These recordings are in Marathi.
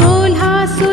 कोल्हासूर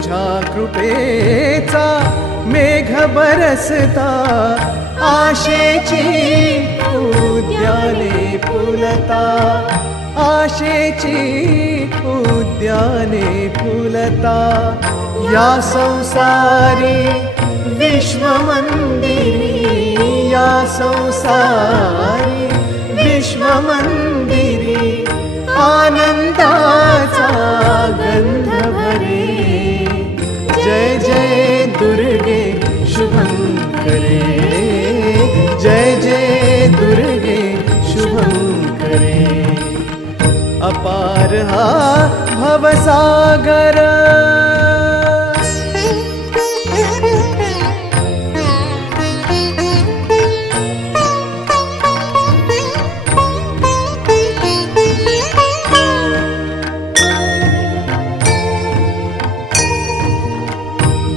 तुझा कृपेचा मेघ बरसता, आशेची उद्याने फुलता, आशेची उद्याने फुलता। या संसारी विश्वमंदिरी, या संसारी विश्वमंदिरी, आनंदाचा गंध भरे। जय जय दुर्गे शुभंकरे, जय जय दुर्गे शुभंकरे। अपार हा भवसागर,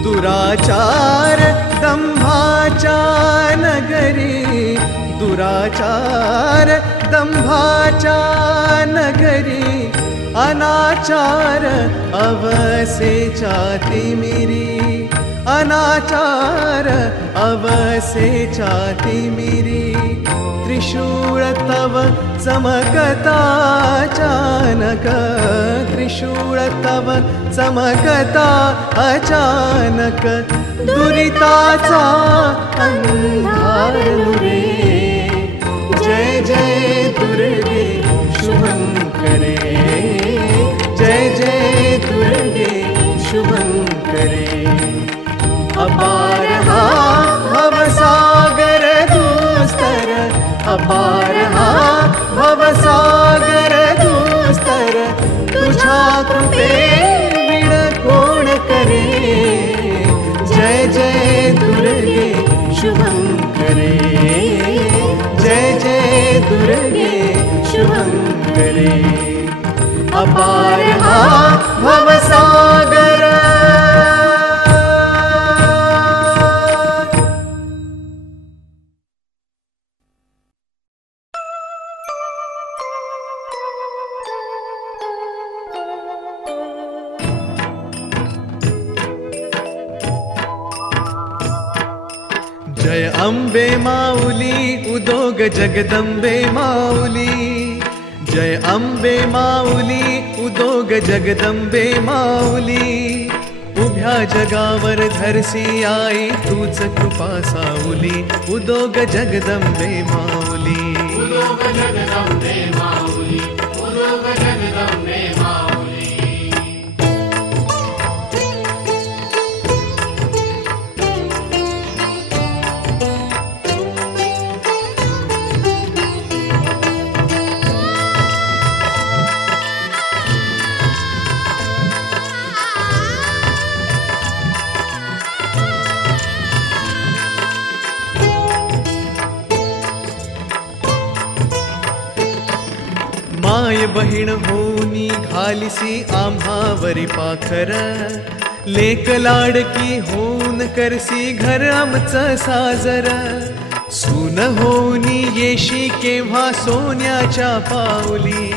दुराचार दंभाचा नगरी, दुराचार दंभाचा नगरी, अनाचार अवसेचा तिमिरी, अनाचार अवसेचा तिमिरी। त्रिशूळ तव चमकता अचानक, त्रिशूळ तव चमकता अचानक, दुरिताचा अंधार नुरे। जय जय दुर्गे शुभंकरे, जय जय दुर्गे शुभंकरे। अपार हा भवसागर दुस्तर, अपार हा भवसागर दुस्तर, तुझा कृपे विण कोण करे। जय जय दुर्गे शुभंकरे, जय जय दुर्गे शुभंकरे। अपार हा भवसागर, जय अंबे माऊली उदोग जगदंबे माऊली, जय अंबे माऊली उदोग जगदंबे माऊली। उभ्या जगावर धरसी आई तूच कृपा साऊली, उदोग जगदंबे माऊली, उदोग जगदंबे माऊली, उदोग जगदंबे माऊली। माय बहीण होनी घालिसी आम्हावरी पाखर, लेक लाडकी होऊन करसी घर आमचं साजर। सून होनी येशी केव्हा सोन्याच्या पाऊली,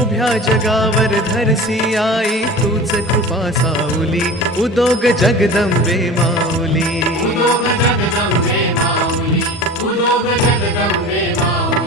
उभ्या जगावर धरसी आई तूच कृपा साऊली, उदोग जगदंबे माऊली, उदोग जगदंबे माऊली, उदोग जगदंबे माऊली।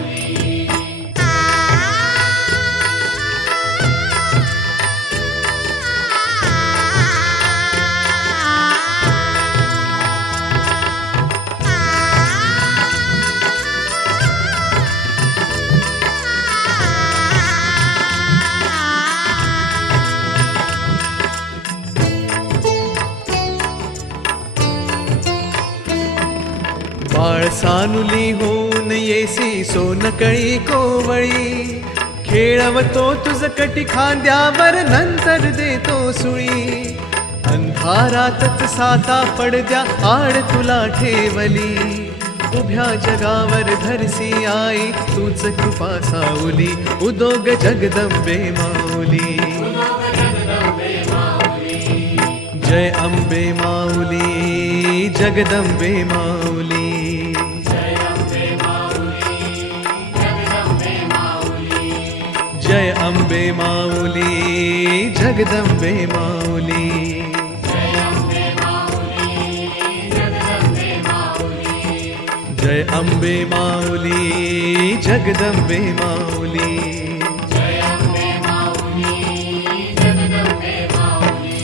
बाळ सानुली होऊन येसी सोनकळी कोवळी, खेळवतो तुझ कटी खांद्यावर नंतर देतो सुळी। अंधारातच साता पडद्या आड तुला ठेवली, उभ्या जगावर धरसी आई तूच कृपा साऊली, उदोग जगदंबे माऊली, जय अंबे माऊली जगदंबे माऊली, जय अंबे माऊली जगदंबे माऊली। जय अंबे माऊली जगदंबे माऊली जय अंबे माऊली जगदंबे माऊली.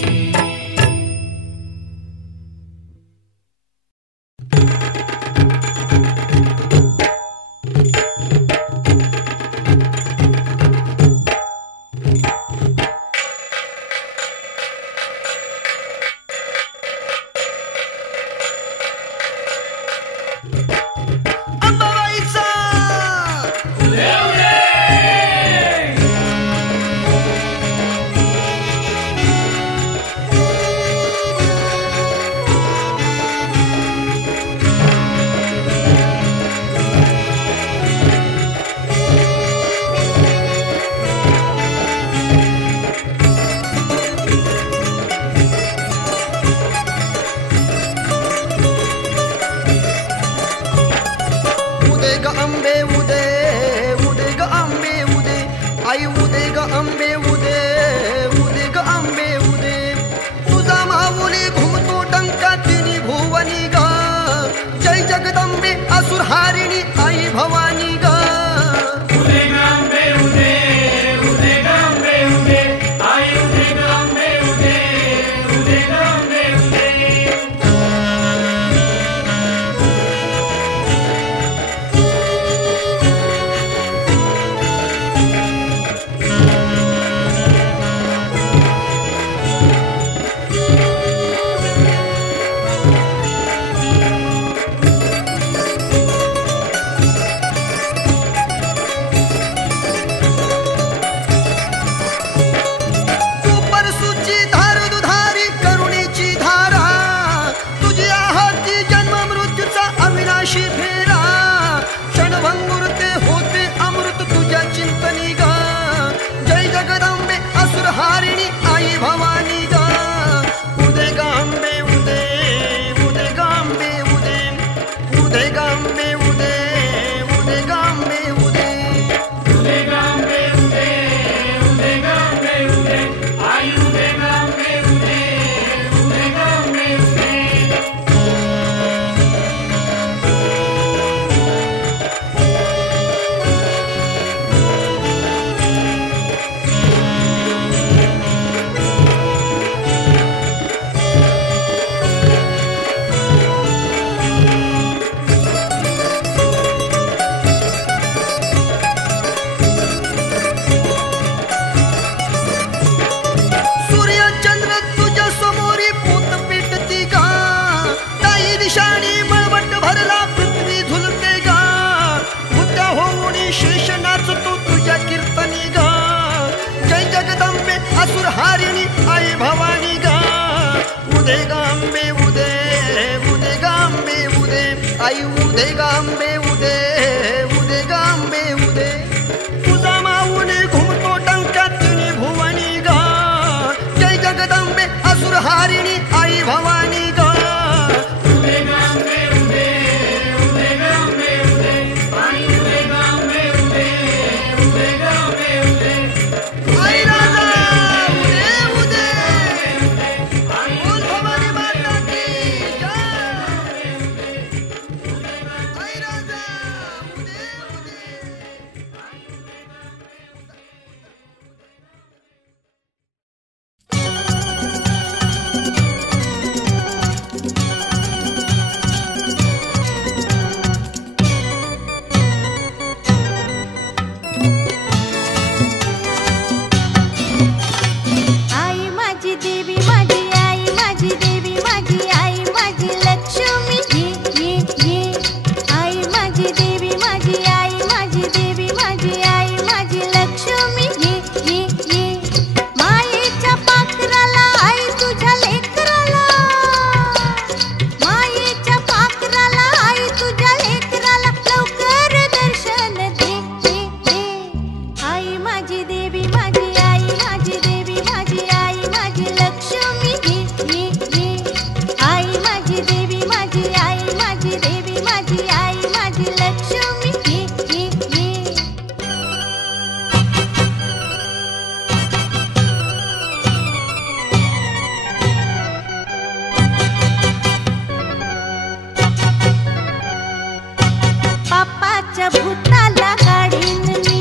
भूताला काढीन मी,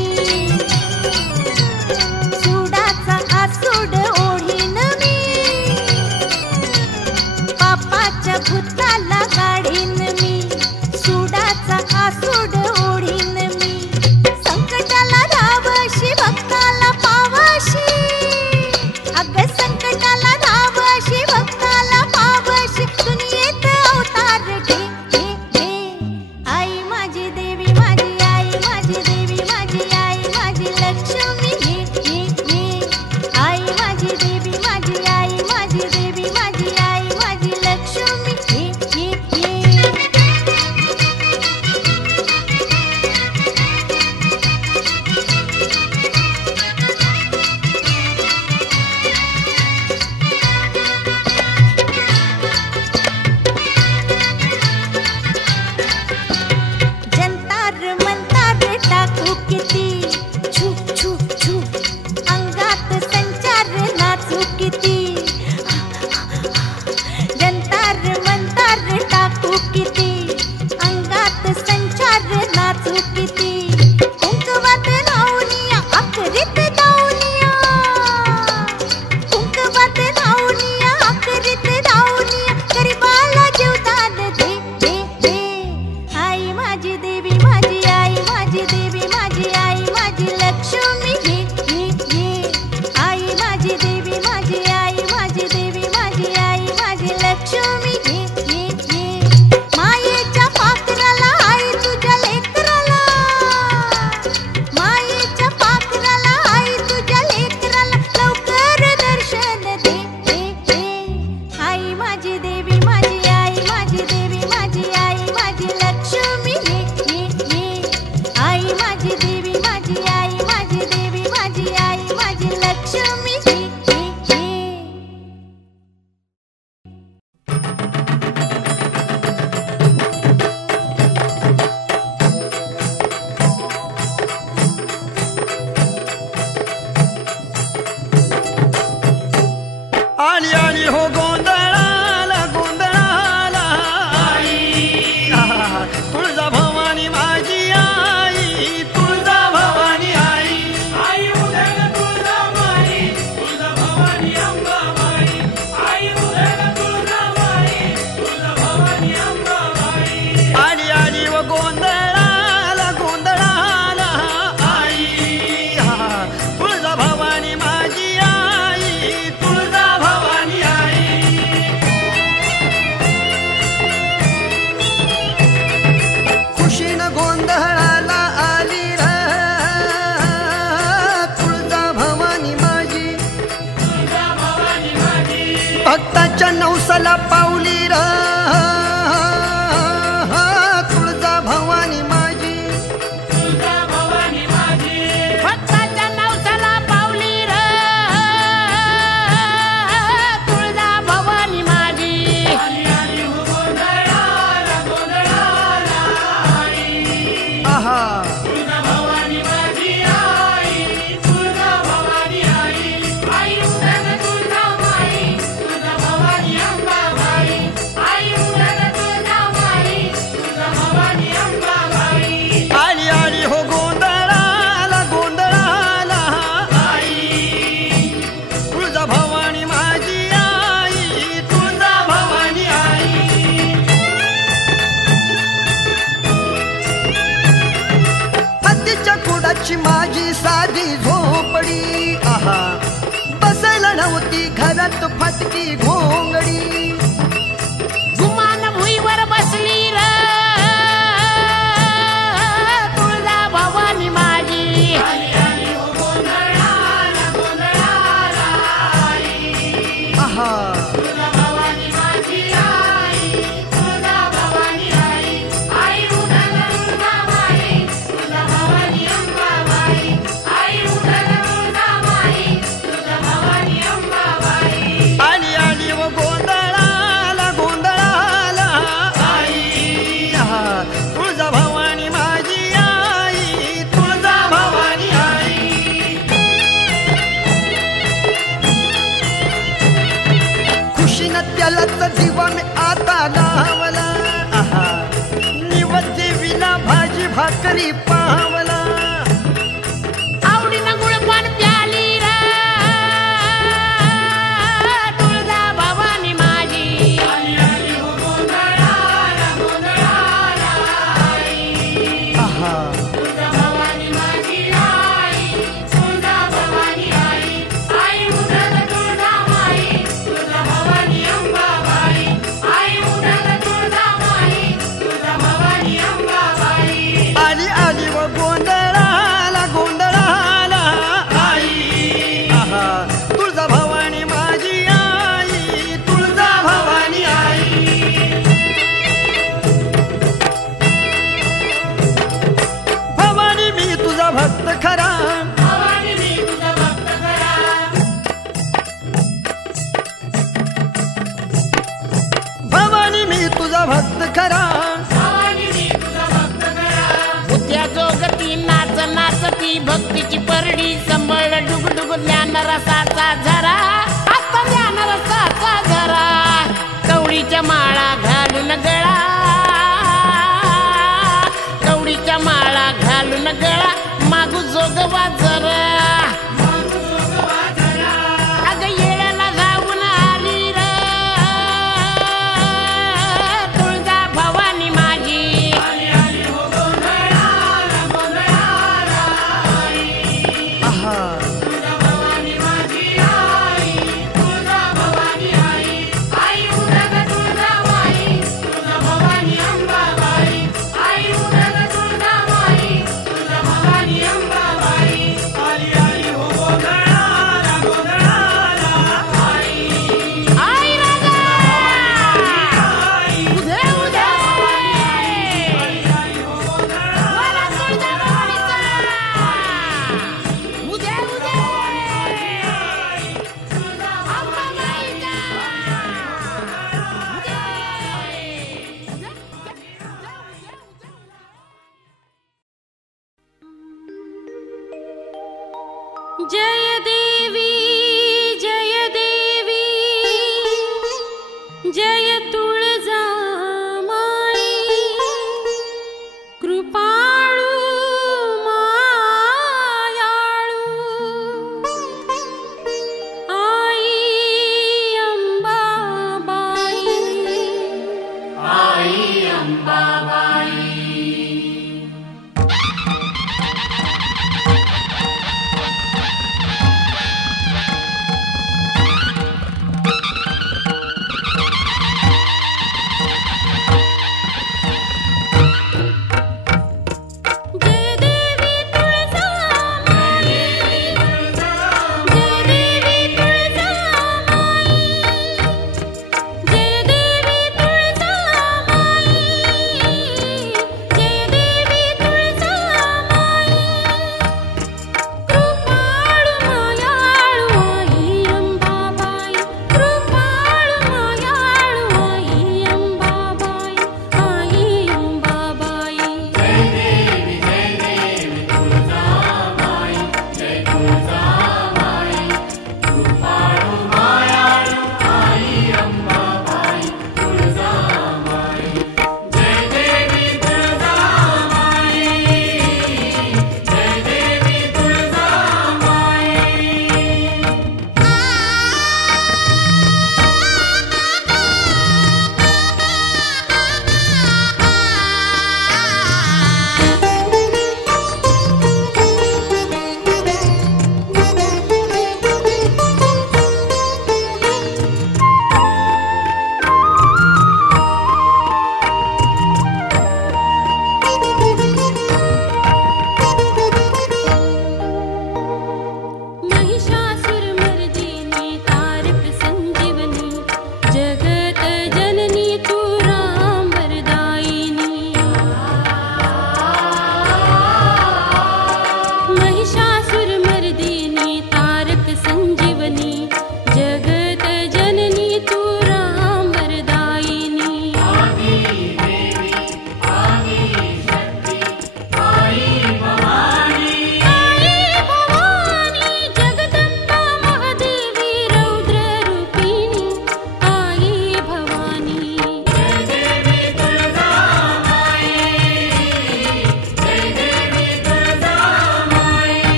सुडाचा आसूड ओढीन मी, पापाच्या भूताला काढीन मी, सुडाचा आसूड ओढीन मी, संकटाला धावशी भक्ताला पावशी, अग संकटाला धावशी भक्ताला पावशी, दुनियेत अवतार घे घे घे, आई माझी देवी माझी आई माझी देवी माझी आई माझी लक्ष्मी घे घे घे, आई माझी देवी माझी आई माझी देवी माझी आई माझी लक्ष्मी घे घे घे. जंतार मंतार टाकू किती, छू छू छू अंगात संचार नाचू किती, जंतार मंतार टाकू किती, अंगात संचार नाचू किती, कुंकवात लावणीया अकरीत दावणीया, कुंकवात लावणीया अकरीत दावणीया, गरीबाला जीवदान दे दे दे, आई माझी देवी माझी आई माझी देवी माझी आई माझी लक्ष्मी घे घे घे, आई माझी देवी माझी आई माझी देवी माझी आई माझी लक्ष्मी घे घे घे. मायेच्या पाखराला आई तुझ्या लेकराला, मायेच्या पाखराला आई तुझ्या लेकराला, लवकर दर्शन दे दे दे, आई माझी देवी माझी आई माझी देवी माझी आई माझी लक्ष्मी घे घे घे, आई माझी देवी माझी आई माझी देवी माझी आई माझी लक्ष्मी घे घे घे. आली आली हो गोंधळाला गोंधळाला आई, तुळजा भवानी माझी आई, तुळजा भवानी आई, आई उदयन तुळजाबाई, तुळजाभवानी अंबाबाई, आई उदयन तुळजाबाई, तुळजाभवानी अंबाबाई. आली आली व गोंधळाला गोंधळाला आई, तुळजा भवानी माझी आई, तुळजा भवानी आई. खुशीनं गोंधळाला आली र तुळजा भवानी माझी, तुळजाभवानी माझी, भक्ताच्या नवसाला पावली र तुळजा भवानी माझी, तुळजाभवानी माझी, भक्ताच्या नवसाला पावली र तुळजा भवानी माझी, आली आली हो गोंधळाला गोंधळाला आई, आहा तुळजाभवानी माझी आई, तुळजाभवानी आई, आई उदयन तुळजाबाई, तुळजाभवानी अंबाबाई, आई उदयन तुळजाबाई, तुळजाभवानी अंबाबाई. आली आली हो गोंधळाला गोंधळाला आई, तुळजा भवानी माझी आई, तुळजा भवानी आई. हत्तीच्या कुडाची माझी साधी झोपडी, आहा बसायला नव्हती घरात फाटकी घोंगडी, गुमान भुईवर बसली र तुळजा भवानी माझी, आली आली हो गोंधळाला गोंधळाला आई, आहा तुळजाभवानी माझी आई, तुळजाभवानी आई, आई उदयन तुळजाबाई, तुळजाभवानी अंबाबाई, आई उदयन तुळजाबाई, तुळजाभवानी अंबाबाई. आली आली व गोंधळा घरी पावला आवडीनं गुळपान प्याली रे तुळजा भवानी माझी आहा तुळजा भवानी माझी आई तुळजा भवानी आई आई उदर तुळजा माई तुळजा भवानी अंबाबाई आई उदर तुळजा माई तुळजा भवानी अंबाबाई आली आली व गोंधळाला गोंधळाला आई आहा तुळजा भवानी माझी आई तुळजा भवानी आई भवानी मी तुझा भक्त खरा भवानी मी तुझा भक्त करा भवानी मी तुझा भक्त खरा भवानी मी तुझा भक्त करा उद्या जोगती नाच नाचती भक्तीची परडी संबळ डुग डुग ज्ञान रसाचा झरा आता ज्ञान रसाचा झरा कवडीच्या माळा घालून गळा कवडीच्या माळा घालून गळा मागू जोगवा जरा अग येळेला जाऊन आली रे तुळजा भवानी माझी आहा तुळजा भवानी माझी आई तुळजा भवानी आई आई उदग तुळजा माई तुळजा भवानी अंबाबाई आई उदग तुळजा माई तुळजा भवानी अंबाबाई आई आई हो गोंधळाला गोंधळाला आई राजा उदे उदे मला तुळजा भवानीचा उदे उदे तुळजा अंबाबाईचा जय देवी जय देवी जय तुळजा माई कृपाळू मायाळू आई अंबाबाई जय देवी तुळजा माई जय देवी तुळजा माई जय देवी तुळजा माई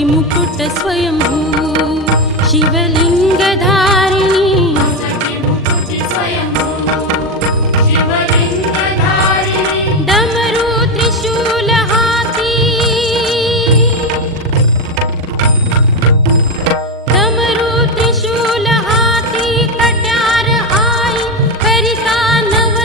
माई मुकुट स्वयंभू शिवलिंग धारिणी डमरू त्रिशूल हाती कट्यार आई करिता नव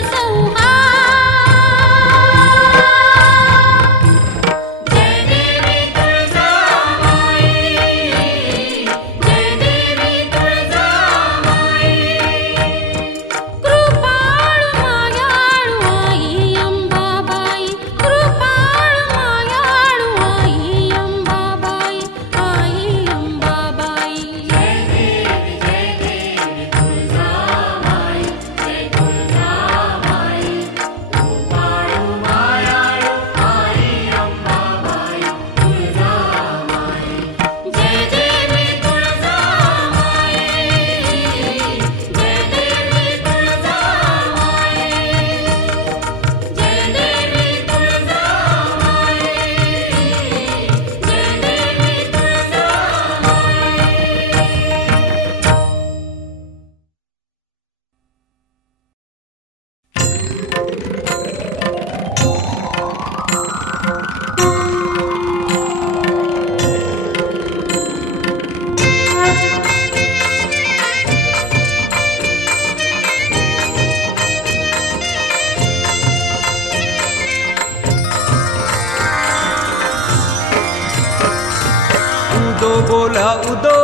उदो बोला उदो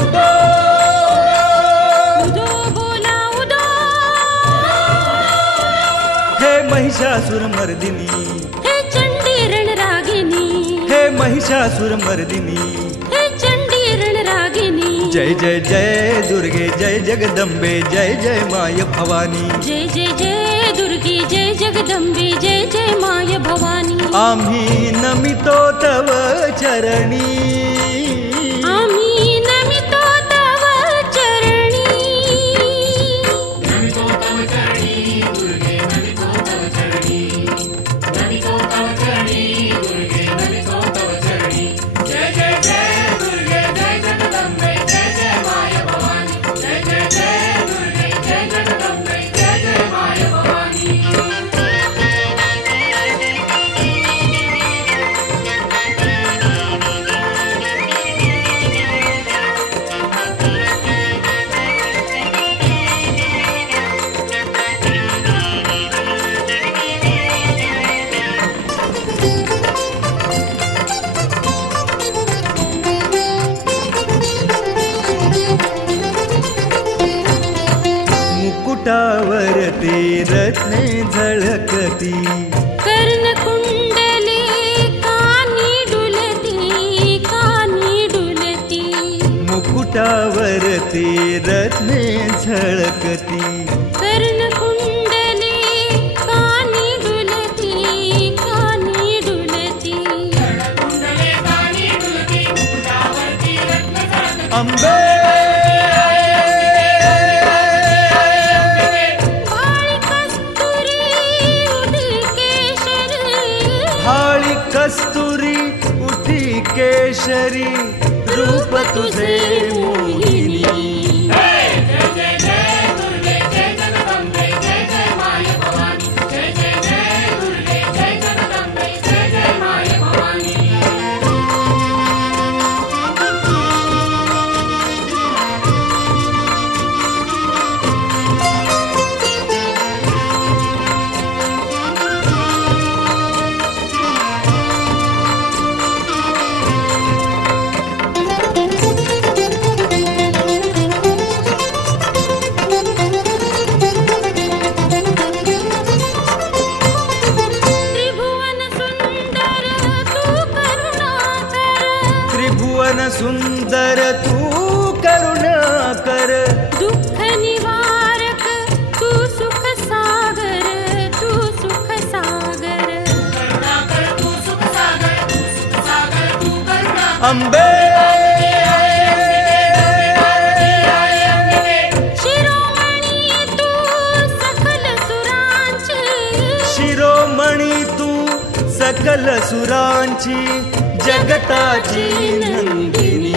उदो उदो बोला उदो हे महिषासुर मर्दिनी हे चंडी रणरागिनी हे महिषासुर मर्दिनी हे चंडी रणरागिनी जय जय जय दुर्गे जय जगदंबे जय जय माय भवानी जय जय जय दुर्गे जय जगदंबे जय जय माय भवानी आम्ही नमितो तव चरणी आम्ही नमितो तव चरणी नमितो तव चरणी दुर्गे नमितो तव चरणी नमितो तव चरणी दुर्गे नमितो तव चरणी जय जय जय दुर्गे जय जगदंबे जय जय माय भवानी जय जय जय दुर्गे जय जगदंबे जय जय माय भवानी मुकुटावर ते रत्ने झळकती कर्णकुंडले कानी डुलती मुकुटावर ते रत्ने झळकती कर्णकुंडले कानी डुलती कुंडले कानी डुलती मुकुटावरती रत्न झळकती अंबे हाळी कस्तुरी उठी केशरी रूप तुझे मोहिनी जय जय जय दुर्गे जय जगदंबे जय जय माय भवानी जय जय जय दुर्गे जय जगदंबे जय जय माय भवानी त्रिभुवन सुंदर तू करुणा कर दुःख निवारक तू सुख सागर करुणाकर तू सुख सागर तू करुणा अंबे शिरोमणी तू सकल सुरांची शिरोमणी तू सकल सकल सुरांची जगताची नंदिनी.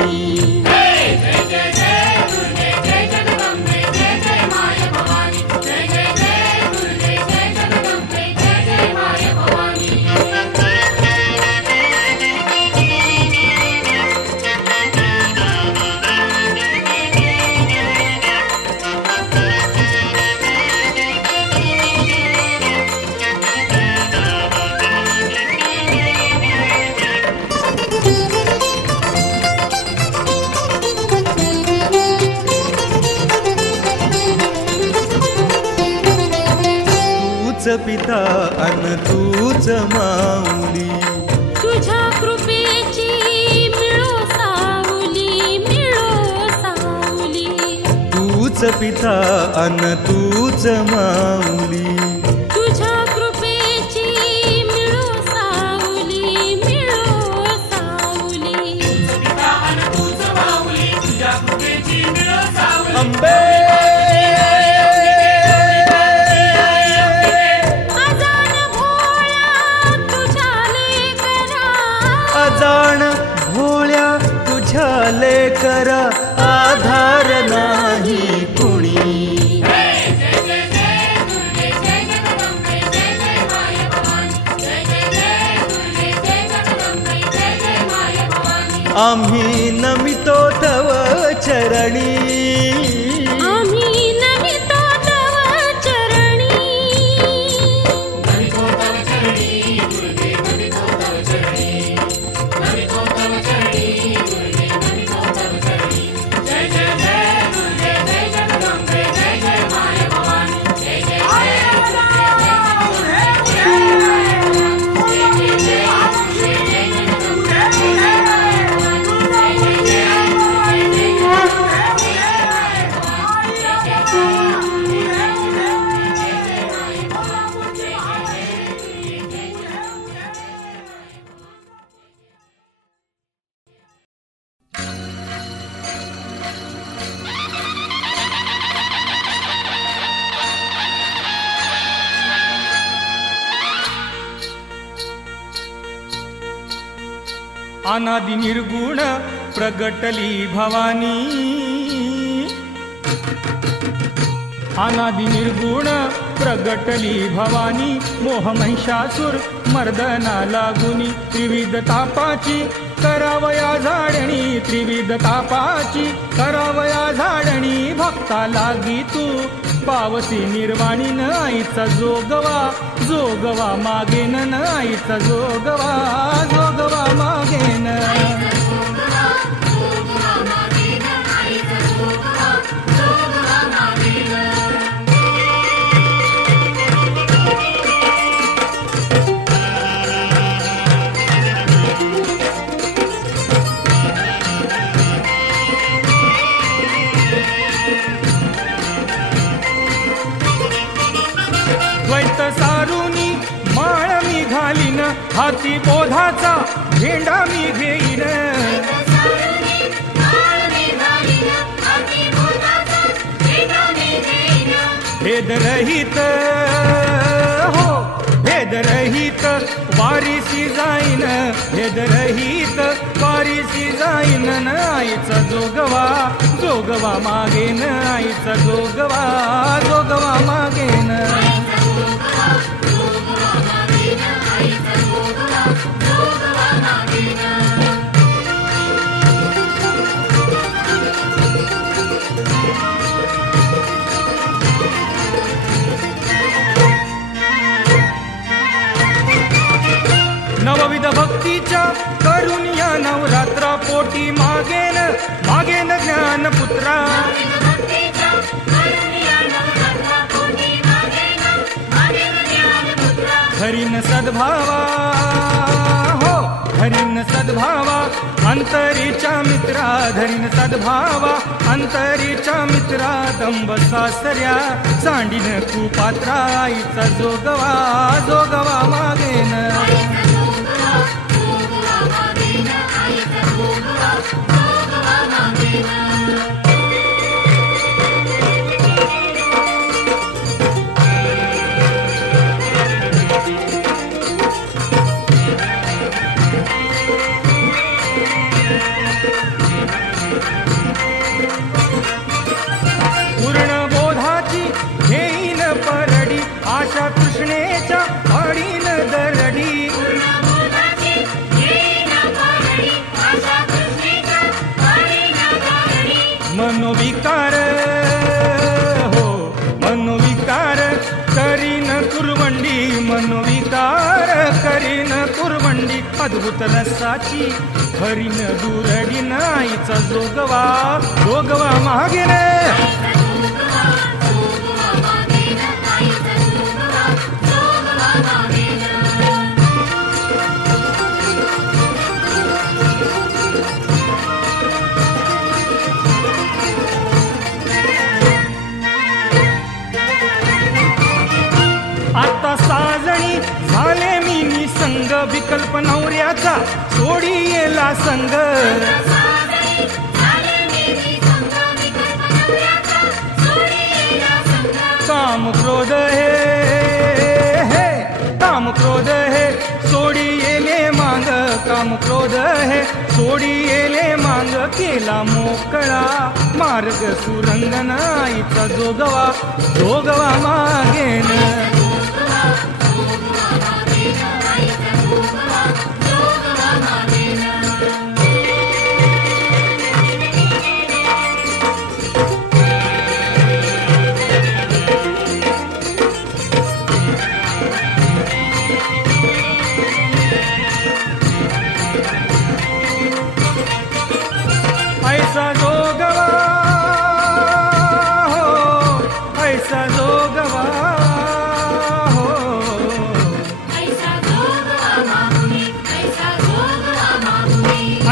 पिता अन तूच माऊली. तुझ्या कृपेची मिळो सावली, मिळो सावली. तूच पिता अन तूच माऊली. तुझ्या कृपेची मिळो सावली, मिळो सावली. अंबे जाण भोळ्या तुझ्या लेकरा आधार नाही कुणी. आम्ही नमितो तव चरणी. अनादि निर्गुण प्रगटली भवानी. अनादि निर्गुण प्रगटली भवानी. मोह महिषासुर मर्दना लागुनी. त्रिविध तापाची करावया झाडणी. त्रिविध तापाची करावया झाडणी. भक्ता लागी तू पावसी निर्वाणी. न आईचा जोगवा जोगवा मागेन. न आईचा जोगवा जोगवा मागेन. द्वैत सारुनी माळ मी घालीन. हाती बोधाचा झेंडा मी घेईन. भेद रहित हो भेद रहित वारीसी जाईन. भेद रहित वारीसी जाईन. न आईचा जोगवा जोगवा मागेन. आईचा जोगवा जोगवा मागेन. नवविध भक्तीच्या करून या नवरात्रा पोटी मागेन मागेन ज्ञानपुत्रा. हरीन सद्भावा हो हरीन सद्भावा अंतरीच्या मित्रा. धरीन सद्भावा अंतरीच्या मित्रा. दंब सासऱ्या सांडीन कुपात्रा. आईचा जोगवा जोगवा मागेन. मूलभूत रसाची हरीन दुरडीन आईचा जोगवा जोगवा मागेन आता साजणी झाले मी निसंग विकल्प नवऱ्याचा सोडी येला संग काम क्रोध हे काम क्रोध हे सोडी येले मांग काम क्रोध हे सोडी येले मांग केला मोकळा मार्ग सुरंगन आईचा जोगवा जोगवा मागेन ऐसा जोगवा हो ऐसा जोगवा हो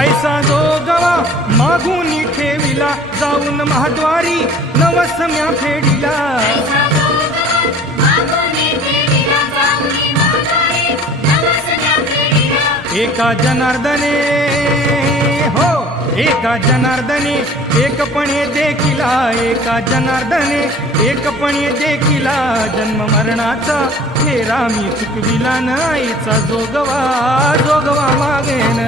ऐसा जोगवा मागून ठेविला जाऊन महाद्वारी नवसम्या फेडिला एका जनार्दने हो एका जनार्दने एकपणे देखिला एका जनार्दने एकपणे देखिला जन्म मरणाचा फेरा मी चुकविला न आईचा जोगवा जोगवा मागेन